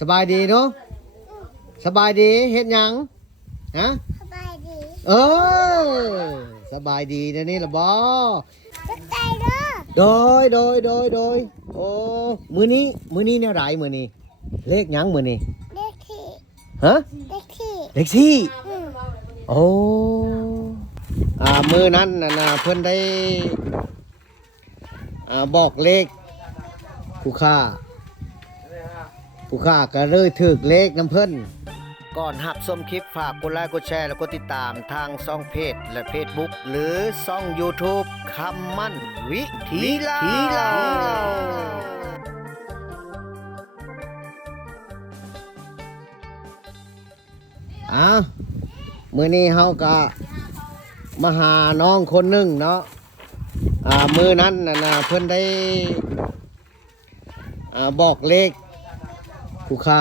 สบายดีเนาะสบายดีเฮ็ดหยังฮะสบายดีเออสบายดีนะนี่ละบ่จะใจเด้อโดยโอ้มื้อนี้แนวใดมื้อนี้เลขหยังมื้อนี้เลขที่ฮะเลขที่โอ้มื้อนั้นน่ะเพิ่นได้บอกเลขผู้ค่าก็เลยถึกเลขน้ำเพิ่นก่อนหับชมคลิปฝากกดไลค์กดแชร์และกดติดตามทางช่องเพจและ Facebook หรือช่อง YouTube คำมั่นวิธีลาวมื้อนี้เฮาก็มาหาน้องคนหนึงเนาะมื้อนั้นน่ะเพิ่นได้บอกเลขผู้ค่า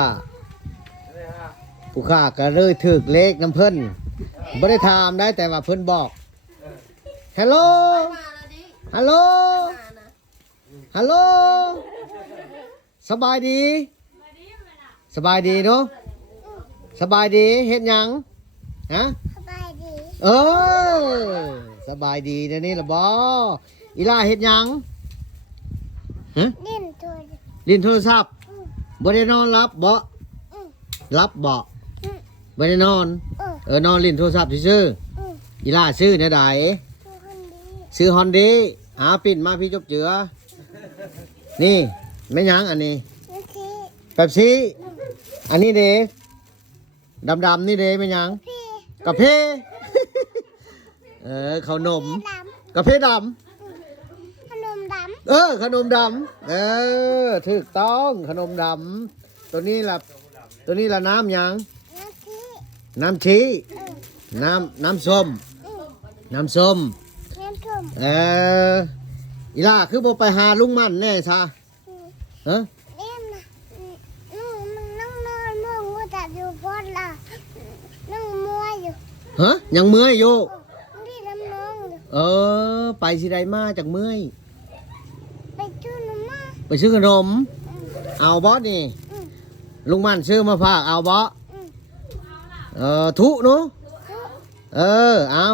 ก็เลยถึกเลขน้ำเพิ่นบ่ได้ถามได้แต่ว่าเพิ่นบอกฮัลโหลสบายดีเนาะสบายดีเฮ็ดหยังฮะสบายดีเออสบายดีนะนี่ละบ่อีล่าเฮ็ดหยังฮะลิ้นโทรศัพท์บ่ได้นอนรับบ่รับบ่บ่ได้นอนนอนลิ้นโทรศัพท์ซื่ออีล่าซื้อแนวใดซื้อฮอนดีปิ่นมาพี่จบเจือนี่แม่หยังอันนี้เป๊ปซี่อันนี้เด้ดำนี่เด้แม่หยังกาแฟขนมกาแฟดำขนมดำถูกต้องขนมดำตัวนี้ละน้ำหยังน้ำชีน้ำส้มอีล่าคือบ่ไปหาลุงมันแน่ซะฮะฮะยังเมื่อยอยู่ไปสิได้มาจากเมื่อยไปซื้อขนมเอาบอสนี่ลุงมันซื้อมาฝากเอาบอสทุเนาะเอา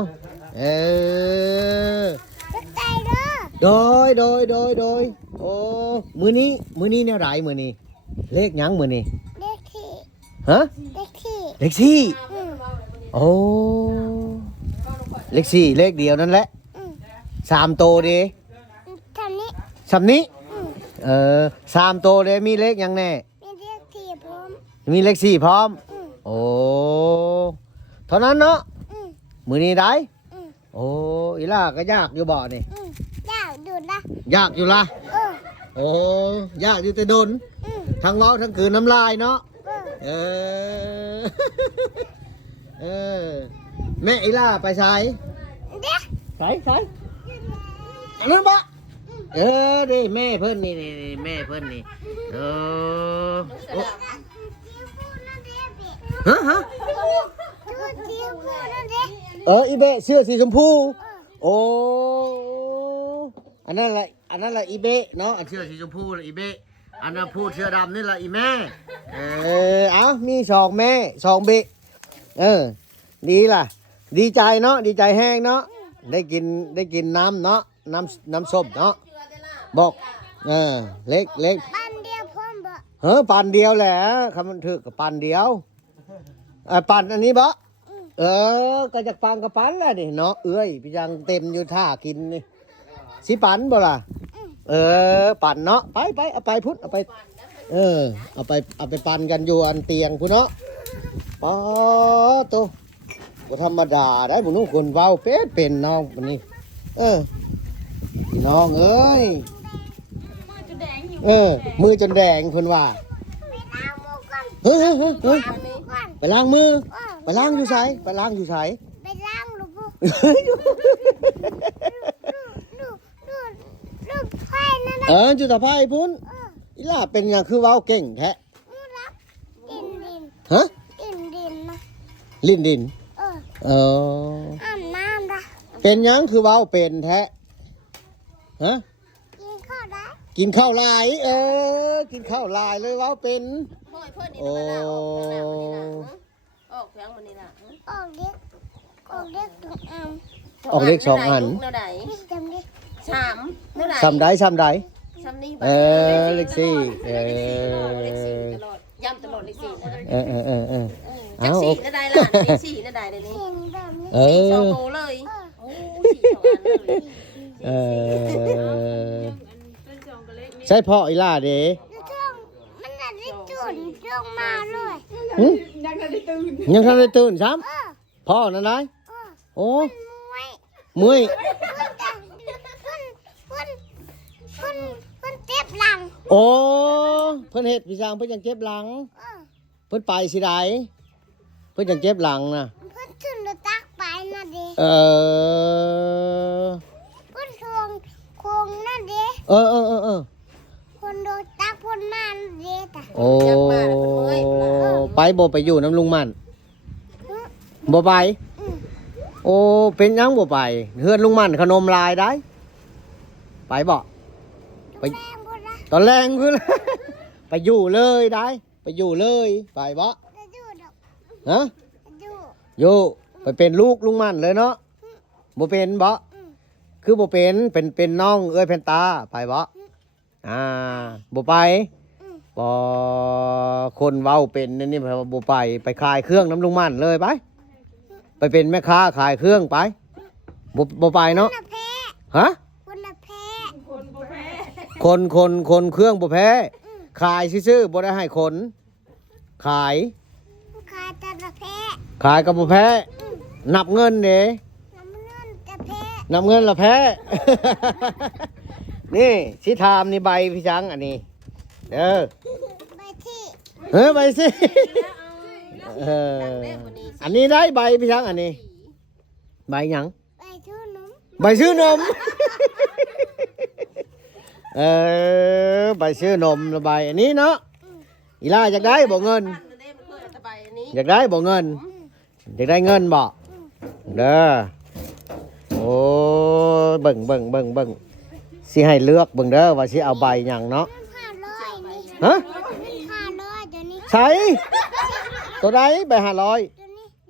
โดยโอ้มื้อนี้แนวไหนมื้อนี้เลขหยังมื้อนี้เลขที่ฮะเลขที่โอ้เลข4เลขเดียวนั่นแหละ3โตดิสำนี้3โตเลยมีเลขยังแน่มีเลข4พร้อมโอ้เท่านั้นเนาะมื้อนี้ได้โอ้อีล่าก็ยากอยู่บ่นี่ยากอยู่ละโอ้ยากอยู่แต่โดนทั้งเว้าทั้งคืนน้ำลายเนาะแม่อีล่าไปใส่นั่นบ่ดิแม่เพิ่นนี่แม่เพิ่นนี่ฮะอีเบะเสื้อสีชมพูโอ้อันนั้นแหละอีเบะเนาะเสื้อสีชมพูละอีเบะอันนั้นพูดเสื้อดำนี่ละอีแม่มี2แม่2เบะดีล่ะดีใจเนาะดีใจแห้งเนาะได้กินน้ำเนาะน้ำส้มเนาะบอกเล็กปันเดียวพร้อมบ่ปันเดียวแหละคำมันถือกับปันเดียวปันอันนี้บ่ก็จากปันกับปันแหละนี่เนาะพี่ยังเต็มอยู่ท่ากินนี่สิปันบ่ล่ะปันเนาะไปเอาไปพุทธเอาไปเอาไปปันกันอยู่อันเตียงพุทธเนาะปอตัวก็ธรรมดาได้บุญนุ่งคนเว้าเป็นน้องวันนี้พี่น้องเอ้ยมือจนแดงเพิ่นว่าเฮ้ยไปล้างมือไปล้างอยู่ไสไปล้างลูกไฟนั่นจุดตะไคร้พุ่นอีล่าเป็นอย่างคือเว้าเก่งแท้ฮะลิ้นดินอาบน้ำละเป็นยังคือเว้าเป็นแท้ฮะกินข้าวได้ กินข้าวลายกินข้าวลายเลยว่าเป็น โอ้ยเพิ่นนี่นะออกทางหน้ามันนี่นะออกทางมันนี่นะ ออกเด็กออกเด็กตรงอ่าง ออกเลขสองอัน แนวใด จำเด็ก สามแนวใด ซ้ำใดซ้ำใด ซ้ำนี่ เลขสี่ เลขสี่ตลอดย้ำตลอดเลขสี่นะ จักสี่แนวใดล่ะเลขสี่แนวใดเดี๋ยวนี้ เห็นแบบนี้ สี่สองโตเลยโอ้สี่สองอันเลย ใช่พ่ออีล่าเด้ ช่วงมันน่ะได้จุดลงมาเลย หึยังทันได้ตื่นซ้ำ เออ พ่อนั่นได้ เออ โอ้ ไว้ เมื่อย เพิ่นเจ็บหลัง โอ้เพิ่นเฮ็ดพี่ช้างเพิ่นยังเจ็บหลัง เออ เพิ่นไปสิได้เพิ่นยังเจ็บหลังนะ เพิ่นขึ้นรถตักไปน่ะเด้ เออ เพิ่นทวงโคงน่ะเด้ เออ คนโดนตักเพิ่นมาน่ะเด้ตะ โอ้ไปบ่ไปอยู่น้ำลุงมันบ่ไป อืม โอ้เป็นหยังบ่ไปเฮือนลุงมันขนมลายได้ ไปบ่ ไป แรงบ่ล่ะ ตอนแรงคือ ไปอยู่เลยได้ ไปอยู่เลยไปบ่ จะอยู่ดอก ฮะ จะอยู่ อยู่ไปเป็นลูกลุงมันเลยเนาะบ่เป็นบ่ อืม คือบ่เป็นน้องเอ้ยเพนตาไปบ่อ่าบ่ไป อืม บ่คนเว้าเป็นนั่นนี่บ่ไปขายเครื่องน้ำลุงมันเลยไปไปเป็นแม่ค้าขายเครื่องไปบ่ไปเนาะ คนละแพ้ ฮะ คนละแพ้ คนเครื่องบ่แพ้ขายซื่อๆบ่ได้ให้คนขาย ขายแต่ละแพ้ ขายกับบ่แพ้นับเงินเด้ น้ำเงินแต่แพ้ นับเงินละแพ้ นี่สิถามนี่ใบพี่ช้างอันนี้เด้อ ไปที่ ไปสิเอออันนี้ได้ใบพี่ช้างอันนี้ ใบหยัง ไปชื่อหนุ่ม ใบซื้อนม ใบซื้อนมละใบอันนี้เนาะอีล่าอยากได้บ่เงิน อยากได้บ่เงิน อยากได้เงินบ่เด้อโอ้เบิ่งสิให้เลือกเบิ่งเด้อว่าสิเอาใบหยังเนาะ 500นี่ ฮะ 500เดี๋ยวนี้ ใช้ตัวใดใบ500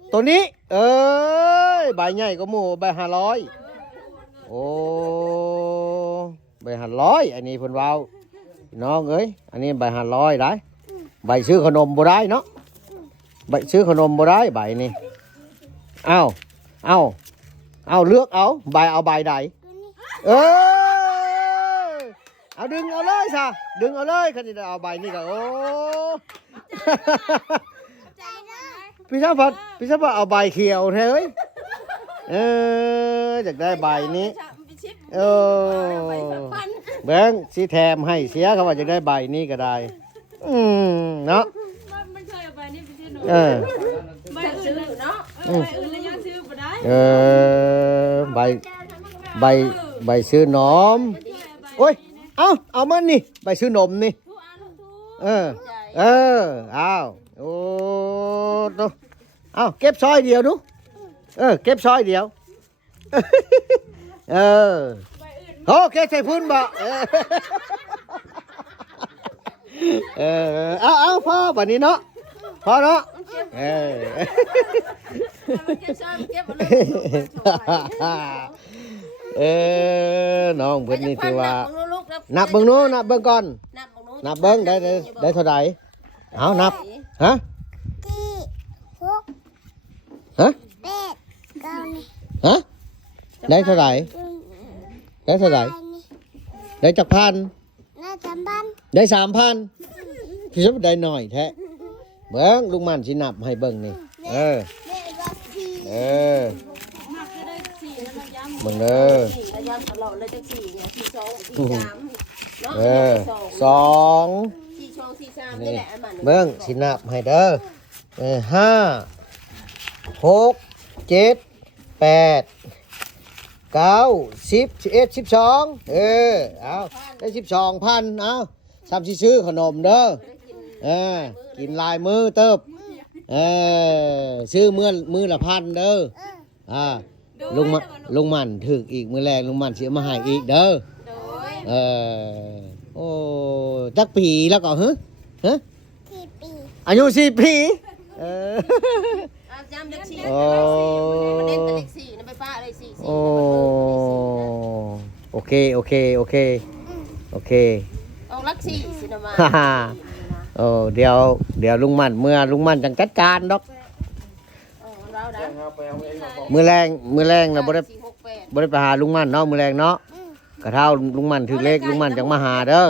เดี๋ยวนี้ ตัวนี้ ใบใหญ่ก็หมู่ใบ500โอ้ใบ500อันนี้เพิ่นเว้าน้องเอ้ยอันนี้ใบ500ได้ใบซื้อขนมบ่ได้เนาะใบซื้อขนมบ่ได้ใบนี้เอาเลือกเอาใบเอาใบใด เดี๋ยวนี้ เอาดึงเอาเลยซะดึงเอาเลยคันสิได้เอาใบนี้ก็โอ้ ใจเด้อ พี่ชาพัดเอาใบเขียวแท้เอ้ยอยากได้ใบนี้แบงค์สิแถมให้เสียเขาว่าจะได้ใบนี้ก็ได้เนาะ มันเคยเอาไปนี่เป็นที่หนู เออ ใบอื่นเลยเนาะใบอื่นแล้วยังซื้อมาได้ ใบซื้อนมโอ้ยเอามันนี่ใบซื้อนมนี่ ทุกอันทุก เอาโอ้ตัวเอาเก็บซอยเดียวดูเก็บซอยเดียวโอเคใส่พื้นบ่เอาพ่อบัดนี้เนาะพอเนาะน้องเพิ่นนี่ถือว่านับเบิ่งนู้นับเบิ่งก่อนนับเบิ่งได้เท่าใดเอานับฮะ ที่6 ฮะ 8 9นี่ ฮะได้เท่าไหร่ได้เท่าไหร่ นี่ ได้จักพัน น่าจะบ้าน ได้3,000พี่ชอบได้หน่อยแท้เบิ่งลุงมันสินับให้เบิ่งนี่เด็กว่าสี่ เบิ่งเด้อ ย้ำตลอดเลยจังสี่เนี่ยสี่สองสี่สามเนาะ สอง สี่สองสี่สามนี่แหละอันมัน เบิ่งสินับให้เด้อ5 6 7 8 9 10 11 12เอาได้12,000เอาซ้ำสิซื้อขนมเด้อกินลายมือเติบซื้อมื้อละพันเด้อลุงมันถึกอีกมื้อแรงลุงมันสิเอามาให้อีกเด้อ โดย เออ โอ้จักปีแล้วก็ฮะ 4 ปี อายุ4 ปีเออ ย้ำเลขสี่ โอ้ มันเน้นแต่เลขสี่นะไปป้าเลขสี่ โอ้โอเคโอเคโอเคโอเค ออกลักสี่สินะมา ฮ่าฮ่า โอ้เดี๋ยวลุงมันเมื่อลุงมันจังจัดการดอก เราได้ มือแรงนะบ่ได้ 4 6 8 บ่ได้ไปหาลุงมันเนาะมือแรงเนาะกระเท่าลุงมันถึงเลขลุงมันจังมาหาเด้อ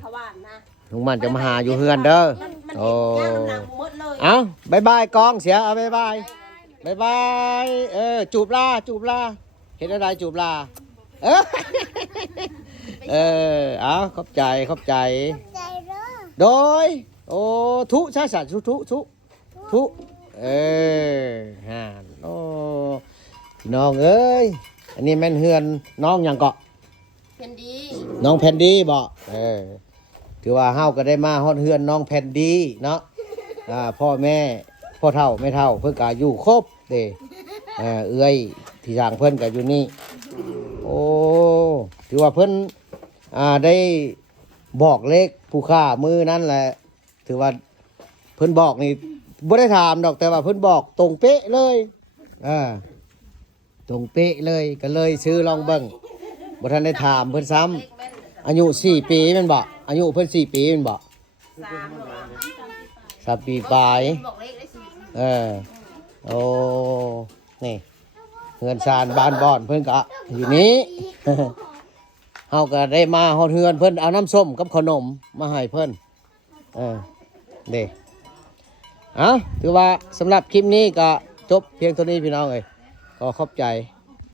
เขาว่านะ ลุงมันจังมาหาอยู่เฮือนเด้อ มัน โอ้ เห็นย่างหนังหมดเลย เอาบายบายกองเสียเอาบายบายจูบลาเห็นอะไรจูบลาเอาขอบใจ ใจเด้อ โดยโอ้ทุใช่สัตว์ทุฮะโอ้พี่น้องเอ้ยอันนี้แม่นเฮือนน้องหยังเกาะ เป็นดี น้องแผ่นดีบ่ถือว่าเฮาก็ได้มาฮอดเฮือนน้องแผ่นดีเนาะพ่อแม่พ่อเฒ่าแม่เฒ่าเพิ่นก็อยู่ครบเด้เอื้อยที่สร้างเพิ่นก็อยู่นี่โอ้ถือว่าเพิ่นได้บอกเลขผู้ค่ามือนั่นแหละถือว่าเพิ่นบอกนี่บ่ได้ถามดอกแต่ว่าเพิ่นบอกตรงเป๊ะเลยตรงเป๊ะเลยก็เลยซื้อลองเบิ่งบ่ทันได้ถามเพิ่นซ้ำอายุ4 ปีแม่นบ่อายุเพิ่น4 ปีแม่นบ่3 ปีปลาย บอกเลขได้สี่ โอ้นี่เฮือนซานบ้านบ่อนเพิ่นก็อยู่นี้ เฮาก็ได้มาฮอดเฮือนเพิ่นเอาน้ำส้มกับขนมมาให้เพิ่นเด้ถือว่าสำหรับคลิปนี้ก็จบเพียงเท่านี้พี่น้องเอ้ยขอขอบใจ